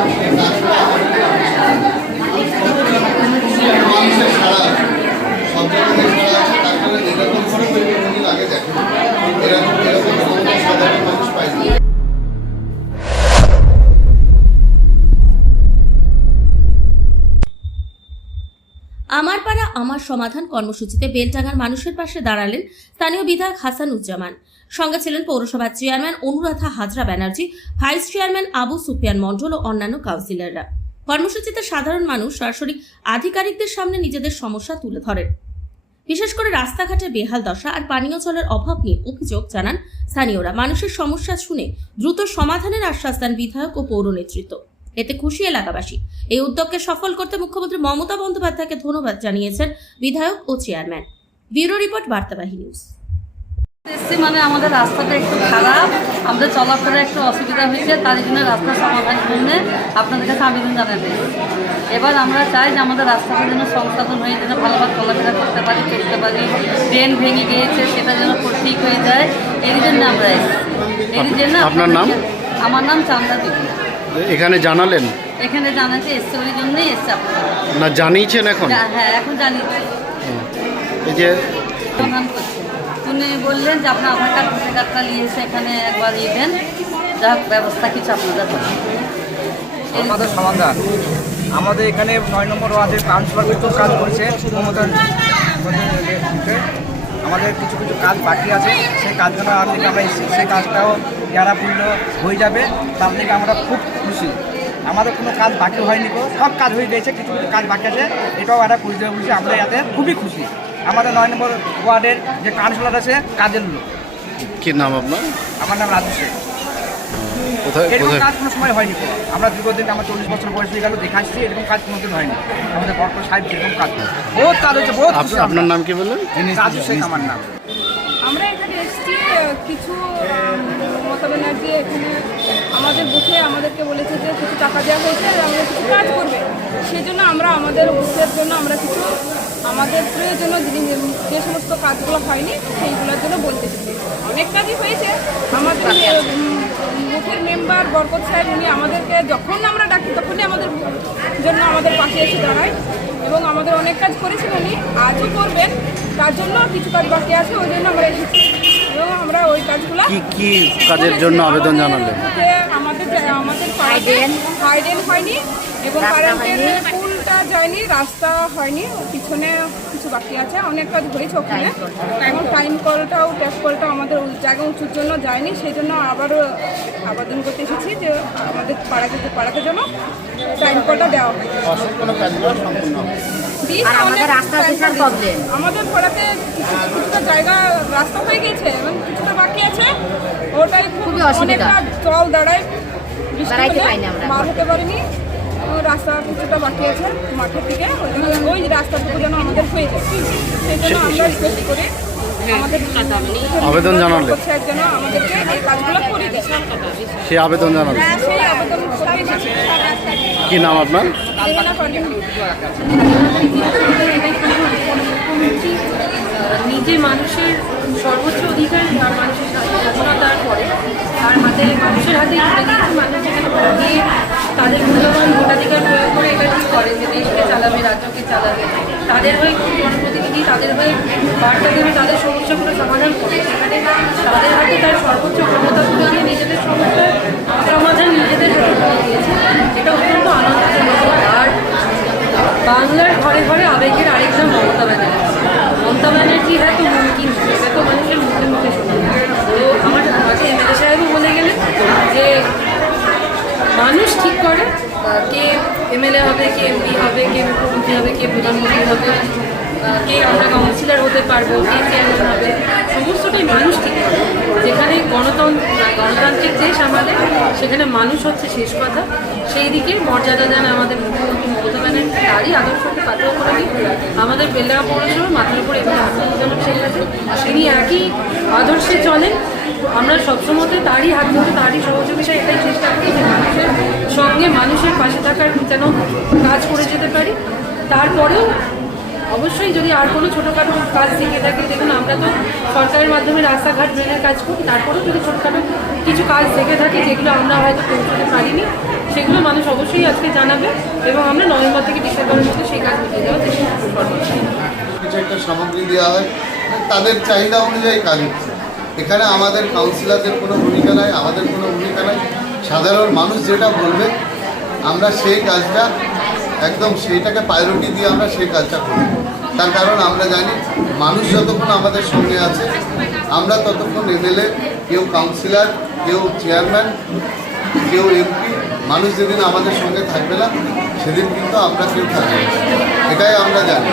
はい。সমাধান কর্মসূচিতে বেলটাঙ্গার মানুষের পাশে দাঁড়ালেন স্থানীয় বিধায়ক হাসানুজ্জামান। সঙ্গে ছিলেন পৌরসভার chairman Anuradha Hazra Banerjee, vice chairman Abu Sufian Mondal ও অন্যান্য কাউন্সিলররা। কর্মসূচিতে সাধারণ মানুষ সরাসরি আধিকারিকদের সামনে নিজেদের সমস্যা তুলে ধরেন। বিশেষ করে রাস্তাঘাটের বেহাল দশা আর পানীয় জলের অভাব নিয়ে অভিযোগ জানান স্থানীয়রা। মানুষের সমস্যা শুনে দ্রুত সমাধানের আশ্বাস দেন বিধায়ক ও পৌর নেতৃত্ব। এতে খুশি এলাকাবাসী। এই উদ্যোগকে সফল করতে মুখ্যমন্ত্রী মমতা বন্দ্যোপাধ্যায়কে ধন্যবাদ জানিয়েছেন বিধায়ক ও chairman. Bureau report Bartabahi news. এসছি মানে আমাদের রাস্তাটা একটু খারাপ আমাদের চলাফেরা একটু অসুবিধা হয়েছে তার জন্য রাস্তা সমাধানের জন্য আপনাদের কাছে আবেদন জানাতে এবার আমরা চাই যে আমাদের রাস্তাটা যেন সংশোধন হয়ে যেন ভালোভাবে চলাফেরা করতে পারি চলতে পারি। ড্রেন ভেঙে গিয়েছে সেটা যেন ঠিক হয়ে যায়। এর জন্য আমরা এসেছি। এর জন্য আপনার নাম? আমার নাম চান্দা দেবী। এখানে জানালেন? এখানে জানাতে এসছে ওই জন্যই এসছে না জানিয়েছেন এখন? হ্যাঁ এখন জানি এই যে উনি বললেন যে আপনার আধার কার্ড ভোটার কার্ডটা নিয়ে এসে এখানে একবার ইয়ে দেন। যা ব্যবস্থা কিছু আপনাদের আমাদের সমাধান। আমাদের এখানে নয় নম্বর ওয়ার্ডের কাউন্সিলর কিছু কাজ করছে। নেতৃত্বে। আমাদের কিছু কিছু কাজ বাকি আছে সেই কাজগুলো আর থেকে আমরা এসেছি সেই কাজটাও যারা পূর্ণ হয়ে যাবে তার থেকে আমরা খুব খুশি। আমাদের কোনো কাজ বাকি হয়নি তো সব কাজ হয়ে গেছে কিছু কিছু কাজ বাকি আছে এটাও একটা পরিচয় দেবো বলছি আমরা এতে খুবই খুশি। আমাদের নয় নম্বর ওয়ার্ডের যে কাউন্সিলর আছে কাজের লোক। কি নাম আপনার? আমার নাম রাজু শেখ। কোথায় এরকম কাজ কোনো সময় হয়নি আমরা দীর্ঘদিন আমার চল্লিশ বছর বয়স হয়ে গেল দেখে আসছি এরকম কাজ কোনোদিন হয়নি। আমাদের বর্তমান সাহেব এরকম কাজ করে। বহুত কাজ হচ্ছে বহুত। আপনার নাম কি বললেন? রাজু শেখ আমার নাম। আমরা এখানে এসেছি কিছু মমতা ব্যানার্জি এখানে আমাদের বুথে আমাদেরকে বলেছে যে কিছু টাকা দেওয়া হয়েছে আর আমরা কিছু কাজ করবে। সেই জন্য আমরা আমাদের বুথের জন্য আমরা কিছু আমাদের প্রয়োজনীয় যে সমস্ত কাজগুলো হয়নি সেইগুলোর জন্য বলতে এসেছি অনেক কাজই হয়েছে। আমাদের বরকত সাহেব উনি আমাদেরকে যখন আমরা ডাকি তখনই আমাদের জন্য আমাদের পাশে এসে দাঁড়ায় এবং আমাদের অনেক কাজ করেছেন উনি আজও করবেন। তার জন্য কিছু কাজ বাকি আছে ওই জন্য আমরা এসেছি। এবং আমরা ওই কাজগুলো কি কি কাজের জন্য আবেদন জানালেন? যে আমাদের আমাদের হাইডেন। হাইডেন হয়নি এবং কারেন্টের পুলটা যায়নি রাস্তা হয়নি পিছনে কিছু বাকি আছে অনেক কাজ হয়েছে ওখানে। এবং টাইম কলটাও ট্যাপ কলটাও আমাদের জায়গা উঁচুর জন্য যায়নি সেই জন্য আবারও আবেদন করতে এসেছি যে আমাদের পাড়াকে পাড়াকে যেন টাইম কলটা দেওয়া হয়। অসম্পূর্ণ কাজগুলো সম্পূর্ণ হবে আর আমাদের রাস্তা বিশাল প্রবলেম আমাদের পড়াতে কিছুটা জায়গা রাস্তা হয়ে গেছে এবং কিছুটা বাকি আছে। ওটাই খুব অনেকটা জল দাঁড়ায়। বৃষ্টি হতে পারিনি। রাস্তা কিছুটা বাকি আছে মাঠের দিকে। ওই জন্য ওই রাস্তাটুকু যেন আমাদের হয়ে যায় সেই জন্য আমরা রিকোয়েস্ট করি আবেদন সেই এসেছি কি নাম আপনার? নিজে মানুষের সর্বোচ্চ অধিকার মানুষের স্বাধীনতার পরে তার হাতে মানুষের হাতে তুলে দিয়েছে মানুষ যেখানে ভোট দিয়ে তাদের মূল্যবান ভোটাধিকার প্রয়োগ করে এটা ঠিক করে যে দেশকে চালাবে রাজ্যকে চালাবে তাদের হয়ে জনপ্রতিনিধি তাদের হয়ে বার্তা দেবে, তাদের সমস্যাগুলো সমাধান করবে। সেখানে তাদের হাতে তার সর্বোচ্চ ক্ষমতা তুলে দিয়ে নিজেদের সমস্যার সমাধান নিজেদের হাতে তুলে দিয়েছে। এটা অত্যন্ত আনন্দজনক। আর বাংলার ঘরে ঘরে আবেগের আরেকজন মমতা ব্যানার্জি। মমতা ব্যানার্জি হ্যাঁ তো মুমকিন সেটা তো মানুষের মুখে মুখে তো আমার আমাকে এমএলএ সাহেবও বলে গেলেন যে মানুষ ঠিক করে কে এমএলএ হবে, কে এমপি হবে, কে মুখ্যমন্ত্রী হবে, কে প্রধানমন্ত্রী হবে কে আমরা কাউন্সিলর হতে পারব, কে চেয়ারম্যান হবে, সমস্তটাই মানুষ ঠিক যেখানে গণতন্ত্র গণতান্ত্রিক দেশ আমাদের, সেখানে মানুষ হচ্ছে শেষ কথা। সেই দিকে মর্যাদা দেন আমাদের মুখ্যমন্ত্রী মমতা ব্যানার্জি, তারই আদর্শকে পাথর করে আমাদের বেলডাঙ্গা পৌরসভা মাথার উপরে এখানে হাসানুজ্জামান শেখ আছে তিনি একই আদর্শে চলেন। আমরা সবসময় তারই হাত ধরে, তারই সহযোগিতা এটাই চেষ্টা করি যে মানুষের মানুষের পাশে থাকার যেন কাজ করে যেতে পারি। তারপরেও অবশ্যই যদি আর কোনো ছোটোখাটো কাজ থেকে থাকে, দেখুন আমরা তো সরকারের মাধ্যমে রাস্তাঘাট ড্রেনের কাজ করি, তারপরেও যদি ছোটোখাটো কিছু কাজ থেকে থাকে, যেগুলো আমরা হয়তো পৌঁছতে পারিনি, সেগুলো মানুষ অবশ্যই আজকে জানাবে এবং আমরা নভেম্বর থেকে ডিসেম্বরের মধ্যে সেই কাজ দেওয়ার চেষ্টা কিছু একটা সামগ্রী দেওয়া হয়, তাদের চাহিদা অনুযায়ী কাজ এখানে আমাদের কাউন্সিলরদের কোনো ভূমিকা নাই, আমাদের কোনো ভূমিকা নাই। সাধারণ মানুষ যেটা বলবে আমরা সেই কাজটা, একদম সেইটাকে প্রায়োরিটি দিয়ে আমরা সেই কাজটা করি তার কারণ আমরা জানি মানুষ যতক্ষণ আমাদের সঙ্গে আছে, আমরা ততক্ষণ এমএলএ, কেউ কাউন্সিলর কেউ চেয়ারম্যান কেউ এমপি মানুষ যেদিন আমাদের সঙ্গে থাকবে না, সেদিন কিন্তু আমরা কেউ থাকবে। এটাই আমরা জানি